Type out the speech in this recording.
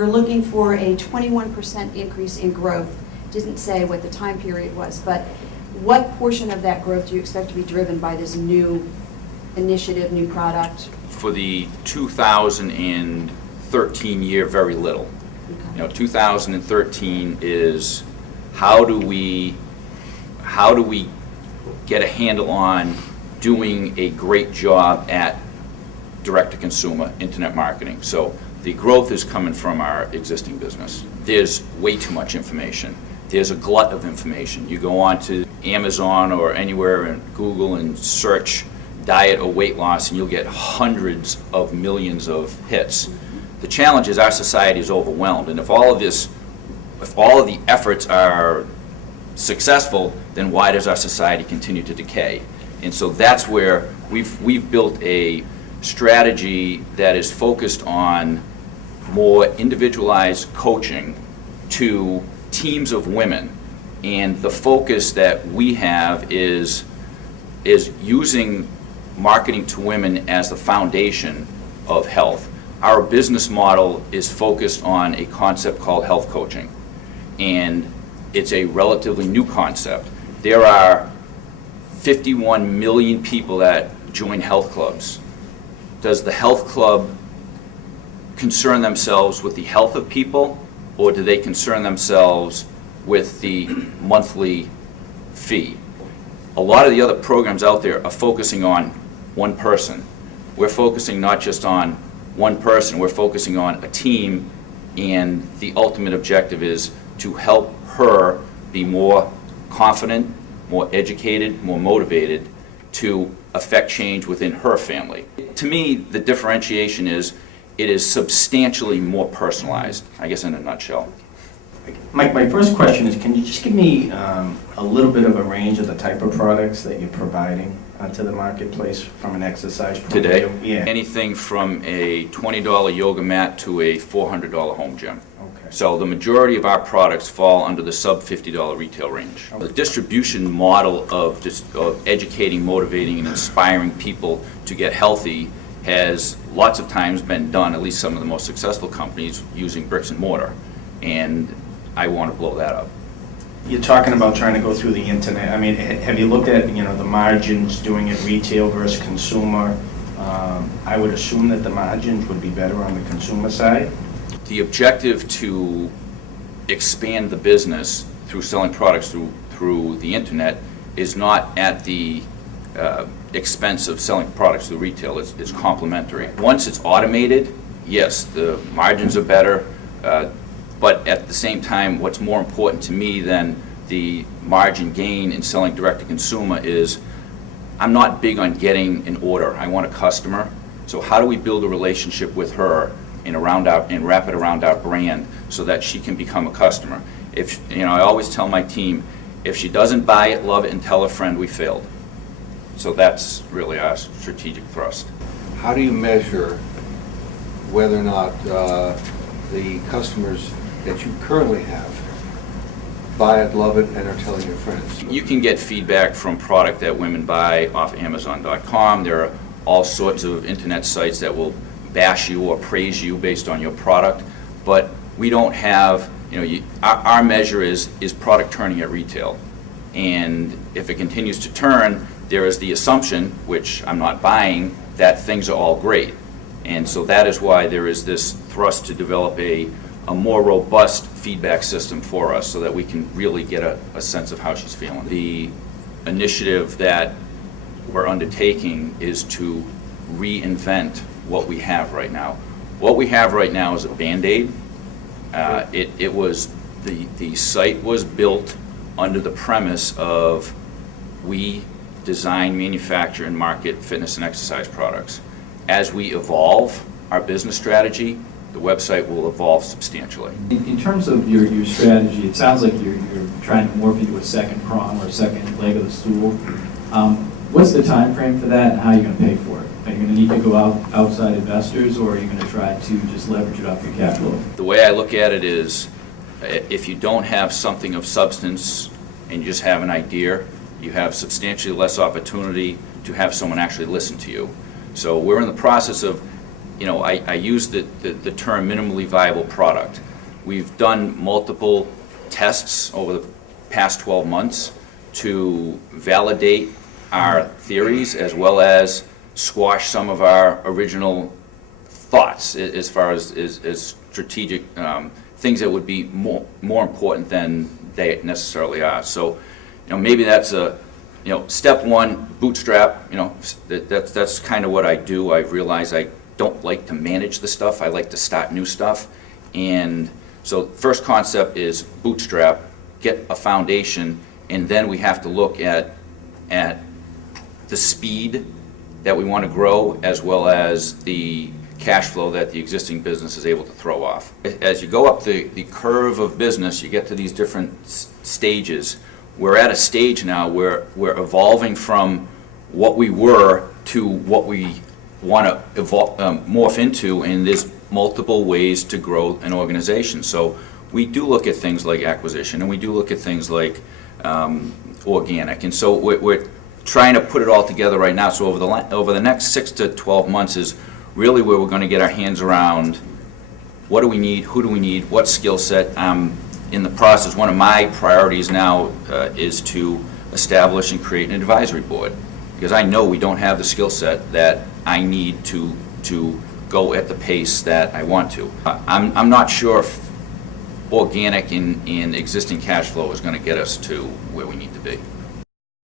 we're looking for a 21% increase in growth. Didn't say what the time period was, but what portion of that growth do you expect to be driven by this new initiative, new product? For the 2013 year, very little. Okay. 2013 is how do we get a handle on doing a great job at direct-to-consumer internet marketing. So the growth is coming from our existing business. There's way too much information. There's a glut of information. You go on to Amazon or anywhere and Google and search diet or weight loss, and you'll get hundreds of millions of hits. The challenge is our society is overwhelmed, and if all of the efforts are successful, then why does our society continue to decay? And so that's where we've built a strategy that is focused on more individualized coaching to teams of women, and the focus that we have is using marketing to women as the foundation of health. Our business model is focused on a concept called health coaching, and it's a relatively new concept. There are 51 million people that join health clubs. Does the health club concern themselves with the health of people, or do they concern themselves with the monthly fee? A lot of the other programs out there are focusing on one person. We're focusing not just on one person, we're focusing on a team, and the ultimate objective is to help her be more confident, more educated, more motivated to affect change within her family. To me, the differentiation is it is substantially more personalized, I guess, in a nutshell. My first question is, can you just give me a little bit of a range of the type of products that you're providing to the marketplace from an exercise point of Today, view? Yeah. anything from a $20 yoga mat to a $400 home gym. Okay. So the majority of our products fall under the sub $50 retail range. Okay. The distribution model of educating, motivating, and inspiring people to get healthy has lots of times been done, at least some of the most successful companies, using bricks and mortar. And I want to blow that up. You're talking about trying to go through the internet. I mean, have you looked at, the margins doing it retail versus consumer? I would assume that the margins would be better on the consumer side. The objective to expand the business through selling products through the internet is not at the expense of selling products through retail. It's complementary. Once it's automated, yes, the margins are better, but at the same time, what's more important to me than the margin gain in selling direct to consumer is I'm not big on getting an order. I want a customer. So how do we build a relationship with her and wrap it around our brand so that she can become a customer? I always tell my team, if she doesn't buy it, love it, and tell a friend we failed. So that's really our strategic thrust. How do you measure whether or not the customers that you currently have buy it, love it, and are telling your friends? You can get feedback from product that women buy off Amazon.com. There are all sorts of internet sites that will bash you or praise you based on your product, but we don't have, our measure is product turning at retail. And if it continues to turn, there is the assumption, which I'm not buying, that things are all great. And so that is why there is this thrust to develop a more robust feedback system for us so that we can really get a sense of how she's feeling. The initiative that we're undertaking is to reinvent what we have right now. What we have right now is a Band-Aid. The site was built under the premise of we design, manufacture, and market fitness and exercise products. As we evolve our business strategy, the website will evolve substantially. In terms of your strategy, it sounds like you're trying to morph into a second prong or a second leg of the stool. What's the time frame for that, and how are you going to pay for it? Are you going to need to go outside investors, or are you going to try to just leverage it off your capital? The way I look at it is, if you don't have something of substance and you just have an idea, you have substantially less opportunity to have someone actually listen to you. So we're in the process of I use the term minimally viable product. We've done multiple tests over the past 12 months to validate our theories as well as squash some of our original thoughts as far as strategic things that would be more important than they necessarily are. So, maybe that's step one, bootstrap. That's kind of what I do. I realize I don't like to manage the stuff. I like to start new stuff. And so first concept is bootstrap, get a foundation, and then we have to look at the speed that we want to grow as well as the cash flow that the existing business is able to throw off. As you go up the curve of business, you get to these different stages. We're at a stage now where we're evolving from what we were to what we want to morph into, and there's multiple ways to grow an organization. So we do look at things like acquisition, and we do look at things like organic, and so we're trying to put it all together right now. So over the next 6 to 12 months is really where we're going to get our hands around what do we need, who do we need, what skill set. In the process, one of my priorities now is to establish and create an advisory board, because I know we don't have the skill set that I need to go at the pace that I want to. I'm not sure if organic in existing cash flow is going to get us to where we need to be.